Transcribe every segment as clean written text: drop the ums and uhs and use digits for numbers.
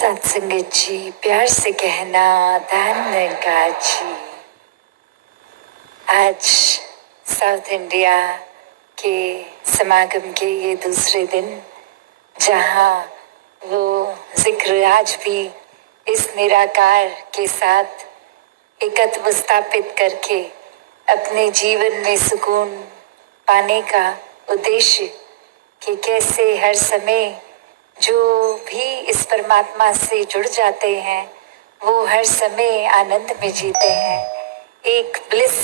सत्संगत जी, प्यार से कहना धन्यवाद जी। आज साउथ इंडिया के समागम के ये दूसरे दिन, जहाँ वो जिक्र आज भी इस निराकार के साथ एकत्व स्थापित करके अपने जीवन में सुकून पाने का उद्देश्य कि कैसे हर समय जो भी इस परमात्मा से जुड़ जाते हैं वो हर समय आनंद में जीते हैं, एक ब्लिस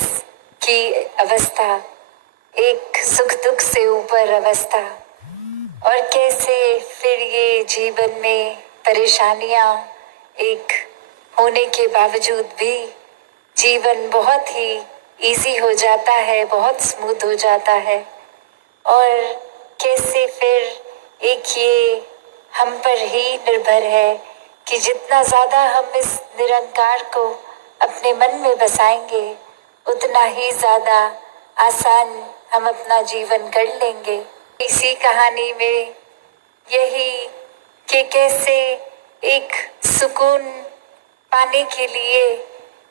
की अवस्था, एक सुख दुख से ऊपर अवस्था। और कैसे फिर ये जीवन में परेशानियां एक होने के बावजूद भी जीवन बहुत ही इजी हो जाता है, बहुत स्मूथ हो जाता है। और कैसे फिर एक ये हम पर ही निर्भर है कि जितना ज़्यादा हम इस निरंकार को अपने मन में बसाएंगे उतना ही ज़्यादा आसान हम अपना जीवन कर लेंगे। इसी कहानी में यही कि कैसे एक सुकून पाने के लिए,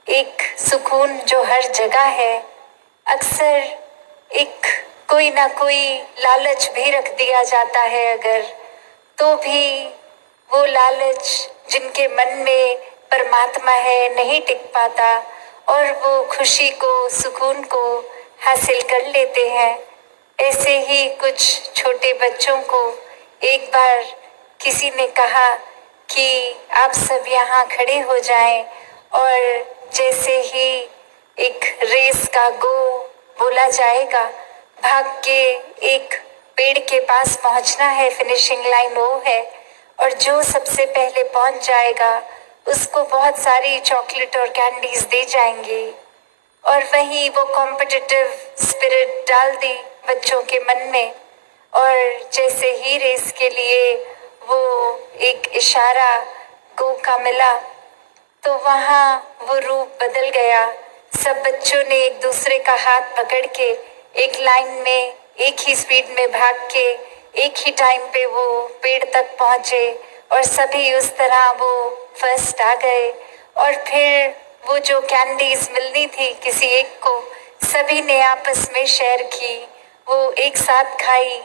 एक सुकून जो हर जगह है, अक्सर एक कोई ना कोई लालच भी रख दिया जाता है अगर, तो भी वो लालच जिनके मन में परमात्मा है नहीं टिक पाता और वो खुशी को, सुकून को हासिल कर लेते हैं। ऐसे ही कुछ छोटे बच्चों को एक बार किसी ने कहा कि आप सब यहाँ खड़े हो जाएं, और जैसे ही एक रेस का गो बोला जाएगा, भाग के एक पेड़ के पास पहुंचना है, फिनिशिंग लाइन वो है, और जो सबसे पहले पहुंच जाएगा उसको बहुत सारी चॉकलेट और कैंडीज दे जाएंगे। और वहीं वो कॉम्पिटिटिव स्पिरिट डाल दी बच्चों के मन में, और जैसे ही रेस के लिए वो एक इशारा गो का मिला तो वहाँ वो रूप बदल गया। सब बच्चों ने एक दूसरे का हाथ पकड़ के एक लाइन में एक ही स्पीड में भाग के एक ही टाइम पे वो पेड़ तक पहुंचे, और सभी उस तरह वो फर्स्ट आ गए। और फिर वो जो कैंडीज मिलनी थी किसी एक को, सभी ने आपस में शेयर की, वो एक साथ खाई,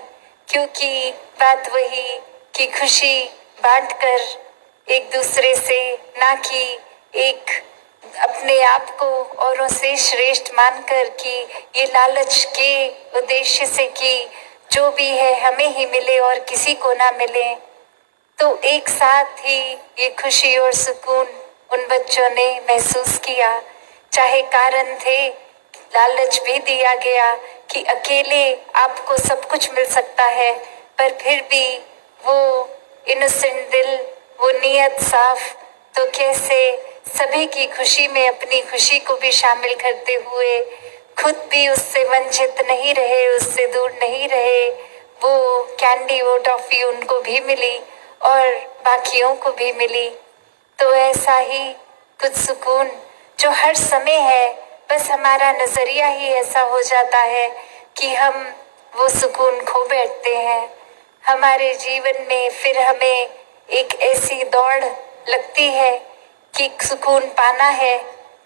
क्योंकि बात वही कि खुशी बांटकर एक दूसरे से, ना कि एक अपने आप को औरों से श्रेष्ठ मानकर कि ये लालच के उद्देश्य से कि जो भी है हमें ही मिले और किसी को ना मिले। तो एक साथ ही ये खुशी और सुकून उन बच्चों ने महसूस किया। चाहे कारण थे, लालच भी दिया गया कि अकेले आपको सब कुछ मिल सकता है, पर फिर भी वो इनोसेंट दिल, वो नियत साफ, तो कैसे सभी की खुशी में अपनी खुशी को भी शामिल करते हुए खुद भी उससे वंचित नहीं रहे, उससे दूर नहीं रहे। वो कैंडी, वो टॉफी उनको भी मिली और बाकियों को भी मिली। तो ऐसा ही कुछ सुकून जो हर समय है, बस हमारा नजरिया ही ऐसा हो जाता है कि हम वो सुकून खो बैठते हैं। हमारे जीवन में फिर हमें एक ऐसी दौड़ लगती है कि सुकून पाना है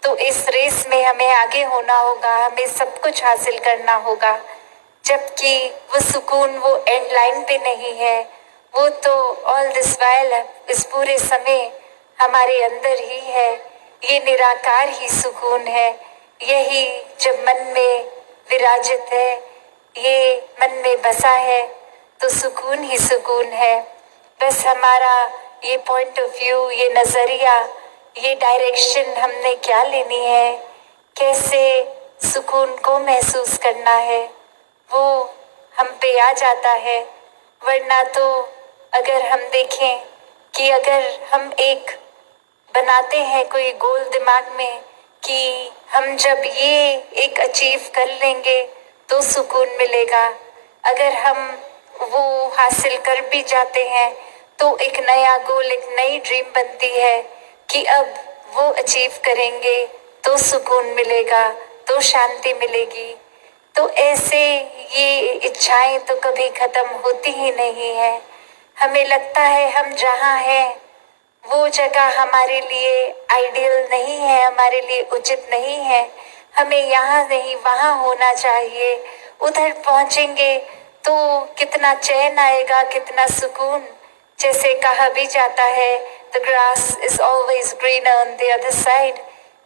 तो इस रेस में हमें आगे होना होगा, हमें सब कुछ हासिल करना होगा, जबकि वो सुकून वो एंड लाइन पे नहीं है, वो तो ऑल दिस वाइल, इस पूरे समय हमारे अंदर ही है। ये निराकार ही सुकून है, यही जब मन में विराजित है, ये मन में बसा है तो सुकून ही सुकून है। बस हमारा ये पॉइंट ऑफ व्यू, ये नजरिया, ये डायरेक्शन हमने क्या लेनी है, कैसे सुकून को महसूस करना है, वो हम पे आ जाता है। वरना तो अगर हम देखें कि अगर हम एक बनाते हैं कोई गोल दिमाग में कि हम जब ये एक अचीव कर लेंगे तो सुकून मिलेगा, अगर हम वो हासिल कर भी जाते हैं तो एक नया गोल, एक नई ड्रीम बनती है कि अब वो अचीव करेंगे तो सुकून मिलेगा, तो शांति मिलेगी। तो ऐसे ये इच्छाएं तो कभी खत्म होती ही नहीं है। हमें लगता है हम जहाँ हैं जगह हमारे लिए आइडियल नहीं है, हमारे लिए उचित नहीं है, हमें यहाँ नहीं वहाँ होना चाहिए। उधर पहुंचेंगे तो कितना चैन आएगा, कितना सुकून। जैसे कहा भी जाता है the grass is always greener on the other side,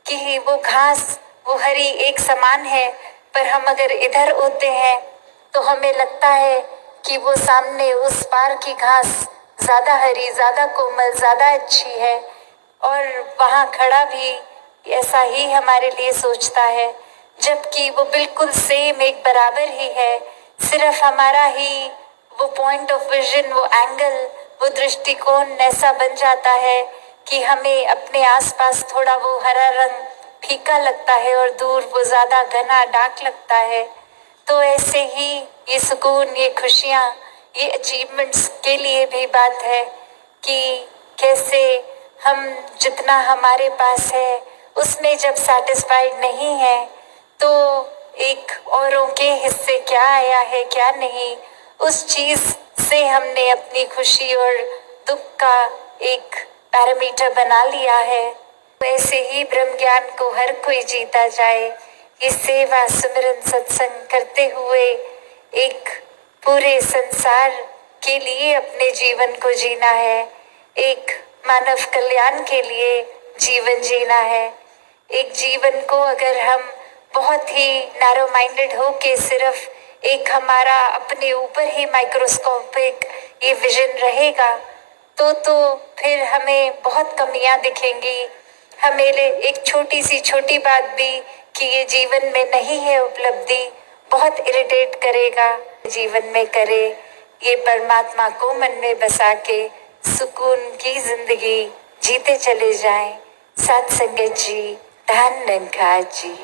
कि वो घास वो हरी एक समान है, पर हम अगर इधर होते हैं तो हमें लगता है कि वो सामने उस पार की घास ज्यादा हरी, ज्यादा कोमल, ज्यादा अच्छी है। और वहाँ खड़ा भी ऐसा ही हमारे लिए सोचता है, जबकि वो बिल्कुल सेम एक बराबर ही है। सिर्फ हमारा ही वो पॉइंट ऑफ विजन, वो एंगल, वो दृष्टिकोण ऐसा बन जाता है कि हमें अपने आसपास थोड़ा वो हरा रंग फीका लगता है और दूर वो ज्यादा घना डार्क लगता है। तो ऐसे ही ये सुकून, ये खुशियाँ, ये अचीवमेंट्स के लिए भी बात है कि कैसे हम जितना हमारे पास है उसमें जब सेटिस्फाइड नहीं है तो एक औरों के हिस्से क्या आया है क्या नहीं, उस चीज से हमने अपनी खुशी और दुख का एक पैरामीटर बना लिया है। वैसे ही ब्रह्म ज्ञान को हर कोई जीता जाए, ये सेवा सिमरन सत्संग करते हुए एक पूरे संसार के लिए अपने जीवन को जीना है, एक मानव कल्याण के लिए जीवन जीना है। एक जीवन को अगर हम बहुत ही नैरो माइंडेड हो के सिर्फ एक हमारा अपने ऊपर ही माइक्रोस्कोपिक ये विजन रहेगा तो फिर हमें बहुत कमियां दिखेंगी। हमें एक छोटी सी छोटी बात भी कि ये जीवन में नहीं है उपलब्धि बहुत इरिटेट करेगा। जीवन में करे ये परमात्मा को मन में बसा के सुकून की जिंदगी जीते चले जाएं। सत संगत जी, धन निरंकार जी।